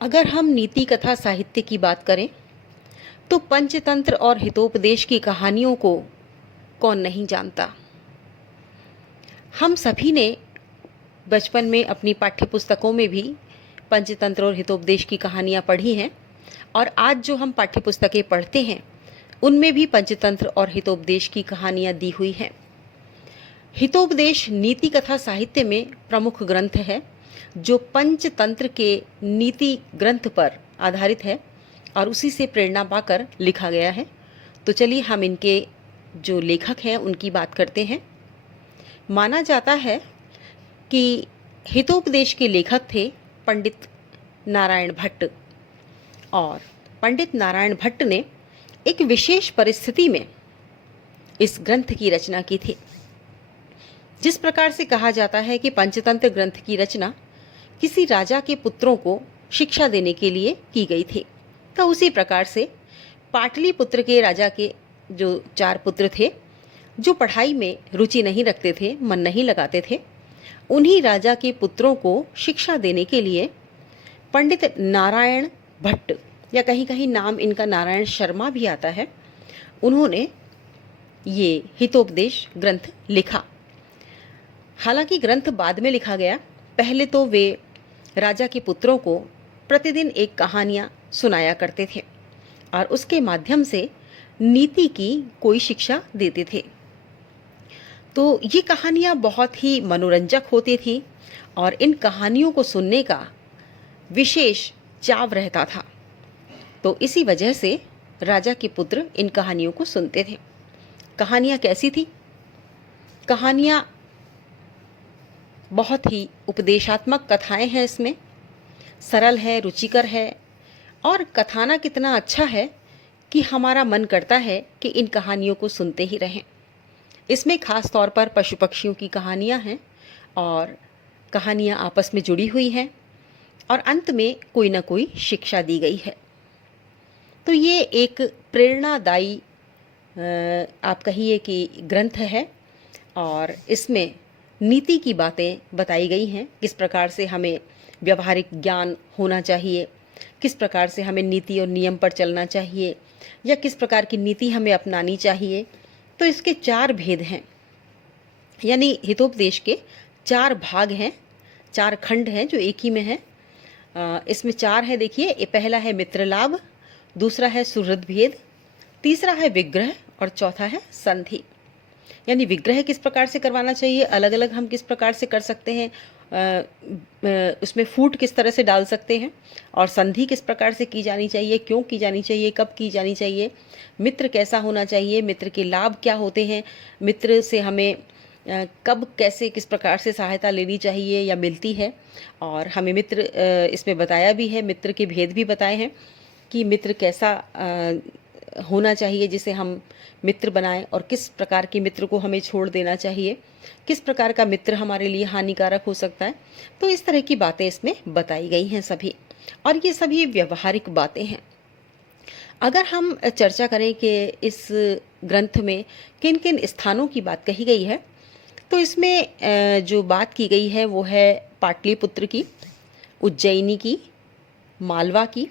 अगर हम नीति कथा साहित्य की बात करें तो पंचतंत्र और हितोपदेश की कहानियों को कौन नहीं जानता। हम सभी ने बचपन में अपनी पाठ्य पुस्तकों में भी पंचतंत्र और हितोपदेश की कहानियाँ पढ़ी हैं और आज जो हम पाठ्य पुस्तकें पढ़ते हैं उनमें भी पंचतंत्र और हितोपदेश की कहानियाँ दी हुई हैं। हितोपदेश नीति कथा साहित्य में प्रमुख ग्रंथ है जो पंचतंत्र के नीति ग्रंथ पर आधारित है और उसी से प्रेरणा पाकर लिखा गया है। तो चलिए हम इनके जो लेखक हैं उनकी बात करते हैं। माना जाता है कि हितोपदेश के लेखक थे पंडित नारायण भट्ट और पंडित नारायण भट्ट ने एक विशेष परिस्थिति में इस ग्रंथ की रचना की थी। जिस प्रकार से कहा जाता है कि पंचतंत्र ग्रंथ की रचना किसी राजा के पुत्रों को शिक्षा देने के लिए की गई थी, तो उसी प्रकार से पाटलिपुत्र के राजा के जो 4 पुत्र थे जो पढ़ाई में रुचि नहीं रखते थे, मन नहीं लगाते थे, उन्हीं राजा के पुत्रों को शिक्षा देने के लिए पंडित नारायण भट्ट या कहीं कहीं नाम इनका नारायण शर्मा भी आता है, उन्होंने ये हितोपदेश ग्रंथ लिखा। हालांकि ग्रंथ बाद में लिखा गया, पहले तो वे राजा के पुत्रों को प्रतिदिन एक कहानियाँ सुनाया करते थे और उसके माध्यम से नीति की कोई शिक्षा देते थे। तो ये कहानियाँ बहुत ही मनोरंजक होती थी और इन कहानियों को सुनने का विशेष चाव रहता था। तो इसी वजह से राजा के पुत्र इन कहानियों को सुनते थे। कहानियाँ कैसी थी? कहानियाँ बहुत ही उपदेशात्मक कथाएं हैं, इसमें सरल है, रुचिकर है और कथाना कितना अच्छा है कि हमारा मन करता है कि इन कहानियों को सुनते ही रहें। इसमें खास तौर पर पशु पक्षियों की कहानियां हैं और कहानियां आपस में जुड़ी हुई हैं और अंत में कोई ना कोई शिक्षा दी गई है। तो ये एक प्रेरणादायी आप कहिए कि ग्रंथ है और इसमें नीति की बातें बताई गई हैं। किस प्रकार से हमें व्यवहारिक ज्ञान होना चाहिए, किस प्रकार से हमें नीति और नियम पर चलना चाहिए या किस प्रकार की नीति हमें अपनानी चाहिए। तो इसके 4 भेद हैं, यानी हितोपदेश के 4 भाग हैं, 4 खंड हैं जो एक ही में हैं। इसमें 4 है, देखिए। पहला है मित्र लाभ, दूसरा है सुहृद भेद, तीसरा है विग्रह और चौथा है संधि। यानी विग्रह किस प्रकार से करवाना चाहिए, अलग अलग हम किस प्रकार से कर सकते हैं, उसमें फूट किस तरह से डाल सकते हैं और संधि किस प्रकार से की जानी चाहिए, क्यों की जानी चाहिए, कब की जानी चाहिए, मित्र कैसा होना चाहिए, मित्र के लाभ क्या होते हैं, मित्र से हमें कब कैसे किस प्रकार से सहायता लेनी चाहिए या मिलती है। और हमें मित्र इसमें बताया भी है, मित्र के भेद भी बताए हैं कि मित्र कैसा होना चाहिए जिसे हम मित्र बनाएं और किस प्रकार के मित्र को हमें छोड़ देना चाहिए, किस प्रकार का मित्र हमारे लिए हानिकारक हो सकता है। तो इस तरह की बातें इसमें बताई गई हैं सभी, और ये सभी व्यवहारिक बातें हैं। अगर हम चर्चा करें कि इस ग्रंथ में किन किन स्थानों की बात कही गई है, तो इसमें जो बात की गई है वो है पाटलिपुत्र की, उज्जैनी की, मालवा की,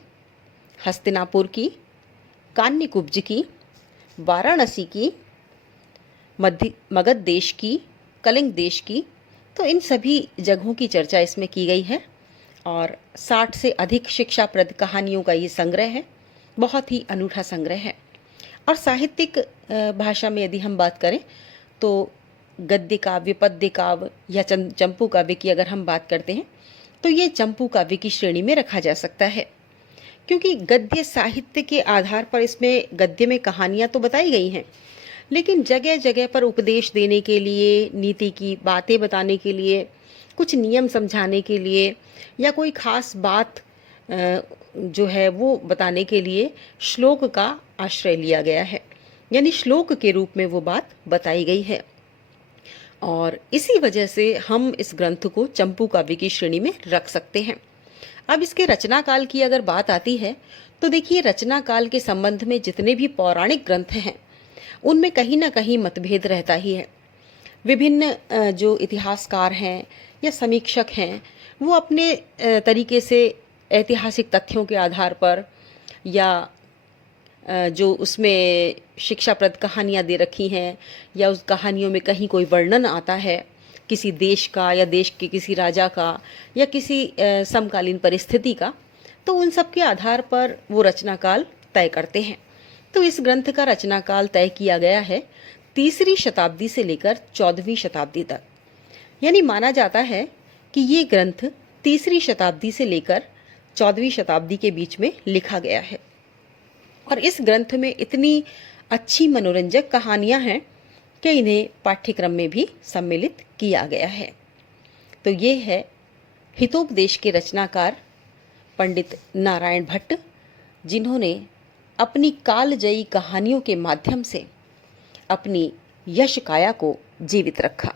हस्तिनापुर की, कान्यकुब्ज की, वाराणसी की, मगध देश की, कलिंग देश की। तो इन सभी जगहों की चर्चा इसमें की गई है और 60 से अधिक शिक्षाप्रद कहानियों का ये संग्रह है। बहुत ही अनूठा संग्रह है। और साहित्यिक भाषा में यदि हम बात करें तो गद्य काव्य, पद्य काव्य या चंपू काव्य की अगर हम बात करते हैं तो ये चंपू काव्य की श्रेणी में रखा जा सकता है, क्योंकि गद्य साहित्य के आधार पर इसमें गद्य में कहानियाँ तो बताई गई हैं, लेकिन जगह जगह पर उपदेश देने के लिए, नीति की बातें बताने के लिए, कुछ नियम समझाने के लिए या कोई ख़ास बात जो है वो बताने के लिए श्लोक का आश्रय लिया गया है, यानी श्लोक के रूप में वो बात बताई गई है। और इसी वजह से हम इस ग्रंथ को चंपू काव्य की श्रेणी में रख सकते हैं। अब इसके रचना काल की अगर बात आती है तो देखिए, रचना काल के संबंध में जितने भी पौराणिक ग्रंथ हैं उनमें कहीं ना कहीं मतभेद रहता ही है। विभिन्न जो इतिहासकार हैं या समीक्षक हैं वो अपने तरीके से ऐतिहासिक तथ्यों के आधार पर या जो उसमें शिक्षाप्रद कहानियाँ दे रखी हैं या उस कहानियों में कहीं कोई वर्णन आता है किसी देश का या देश के किसी राजा का या किसी समकालीन परिस्थिति का, तो उन सब के आधार पर वो रचनाकाल तय करते हैं। तो इस ग्रंथ का रचनाकाल तय किया गया है 3री शताब्दी से लेकर 14वीं शताब्दी तक। यानी माना जाता है कि ये ग्रंथ 3री शताब्दी से लेकर 14वीं शताब्दी के बीच में लिखा गया है। और इस ग्रंथ में इतनी अच्छी मनोरंजक कहानियाँ हैं कि इन्हें पाठ्यक्रम में भी सम्मिलित किया गया है। तो ये है हितोपदेश के रचनाकार पंडित नारायण भट्ट, जिन्होंने अपनी कालजयी कहानियों के माध्यम से अपनी यश काया को जीवित रखा।